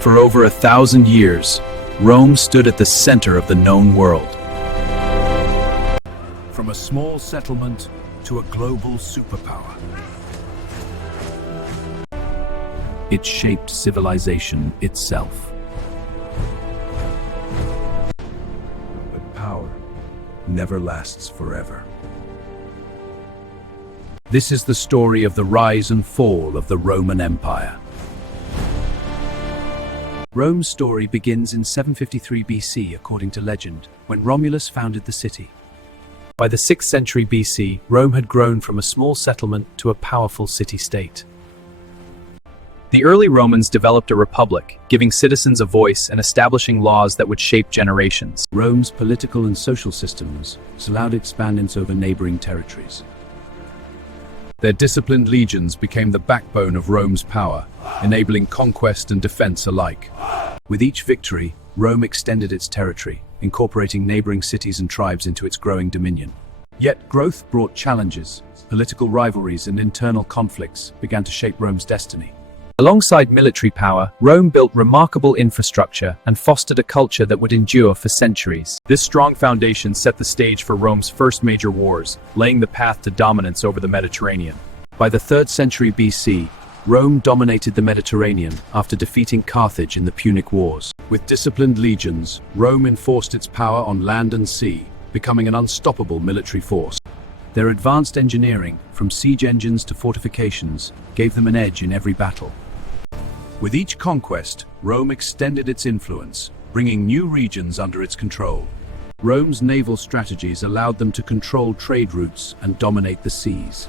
For over 1,000 years, Rome stood at the center of the known world. From a small settlement to a global superpower, it shaped civilization itself. But power never lasts forever. This is the story of the rise and fall of the Roman Empire. Rome's story begins in 753 BC, according to legend, when Romulus founded the city. By the 6th century BC, Rome had grown from a small settlement to a powerful city-state. The early Romans developed a republic, giving citizens a voice and establishing laws that would shape generations. Rome's political and social systems allowed expansions over neighboring territories. Their disciplined legions became the backbone of Rome's power, enabling conquest and defense alike. With each victory, Rome extended its territory, incorporating neighboring cities and tribes into its growing dominion. Yet growth brought challenges. Political rivalries and internal conflicts began to shape Rome's destiny. Alongside military power, Rome built remarkable infrastructure and fostered a culture that would endure for centuries. This strong foundation set the stage for Rome's first major wars, laying the path to dominance over the Mediterranean. By the 3rd century BC, Rome dominated the Mediterranean after defeating Carthage in the Punic Wars. With disciplined legions, Rome enforced its power on land and sea, becoming an unstoppable military force. Their advanced engineering, from siege engines to fortifications, gave them an edge in every battle. With each conquest, Rome extended its influence, bringing new regions under its control. Rome's naval strategies allowed them to control trade routes and dominate the seas.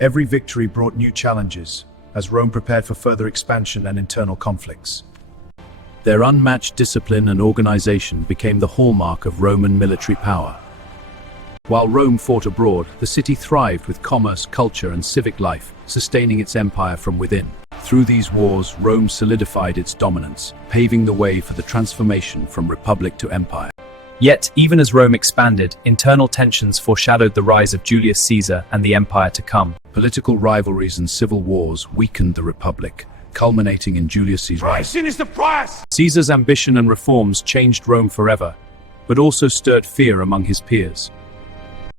Every victory brought new challenges, as Rome prepared for further expansion and internal conflicts. Their unmatched discipline and organization became the hallmark of Roman military power. While Rome fought abroad, the city thrived with commerce, culture, and civic life, sustaining its empire from within. Through these wars, Rome solidified its dominance, paving the way for the transformation from republic to empire. Yet, even as Rome expanded, internal tensions foreshadowed the rise of Julius Caesar and the empire to come. Political rivalries and civil wars weakened the republic, culminating in Julius Caesar's rise. Caesar's ambition and reforms changed Rome forever, but also stirred fear among his peers.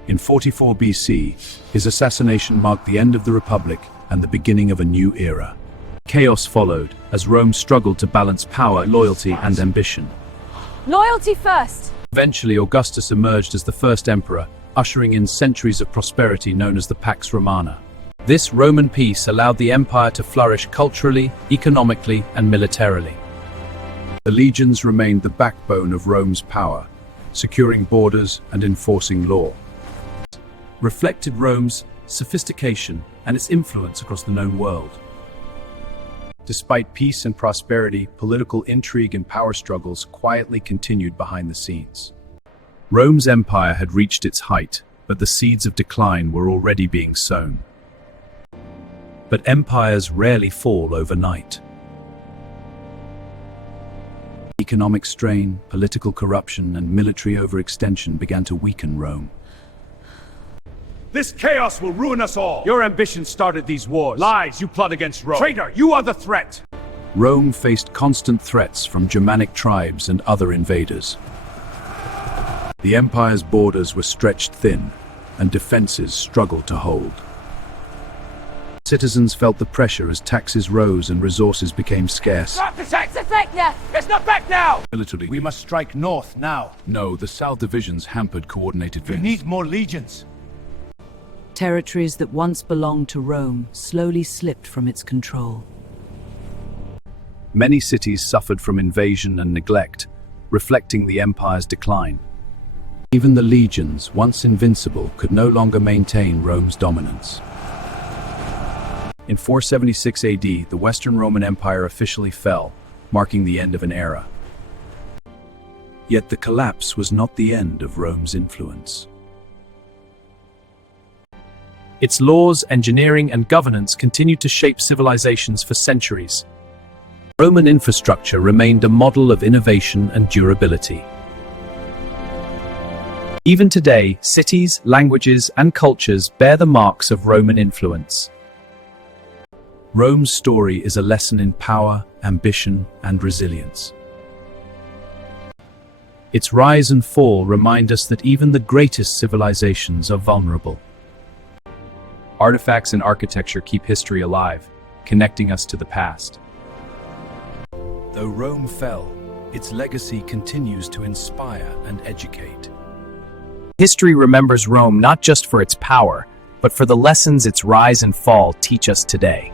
In 44 BC, his assassination marked the end of the Republic and the beginning of a new era. Chaos followed, as Rome struggled to balance power, loyalty, and ambition. Loyalty first! Eventually, Augustus emerged as the first emperor, ushering in centuries of prosperity known as the Pax Romana. This Roman peace allowed the empire to flourish culturally, economically, and militarily. The legions remained the backbone of Rome's power, securing borders and enforcing law. Reflected Rome's sophistication and its influence across the known world. Despite peace and prosperity, political intrigue and power struggles quietly continued behind the scenes. Rome's empire had reached its height, but the seeds of decline were already being sown. But empires rarely fall overnight. Economic strain, political corruption, and military overextension began to weaken Rome. This chaos will ruin us all! Your ambition started these wars. Lies, you plot against Rome! Traitor, you are the threat! Rome faced constant threats from Germanic tribes and other invaders. The empire's borders were stretched thin, and defenses struggled to hold. Citizens felt the pressure as taxes rose and resources became scarce. It's effective! It's not back now! Militarily, We must strike north now. no, the south divisions hampered coordinated We defense. need more legions. Territories that once belonged to Rome slowly slipped from its control. Many cities suffered from invasion and neglect, reflecting the empire's decline. Even the legions, once invincible, could no longer maintain Rome's dominance. In 476 AD, the Western Roman Empire officially fell, marking the end of an era. Yet the collapse was not the end of Rome's influence. Its laws, engineering, and governance continued to shape civilizations for centuries. Roman infrastructure remained a model of innovation and durability. Even today, cities, languages, and cultures bear the marks of Roman influence. Rome's story is a lesson in power, ambition, and resilience. Its rise and fall remind us that even the greatest civilizations are vulnerable. Artifacts and architecture keep history alive, connecting us to the past. Though Rome fell, its legacy continues to inspire and educate. History remembers Rome not just for its power, but for the lessons its rise and fall teach us today.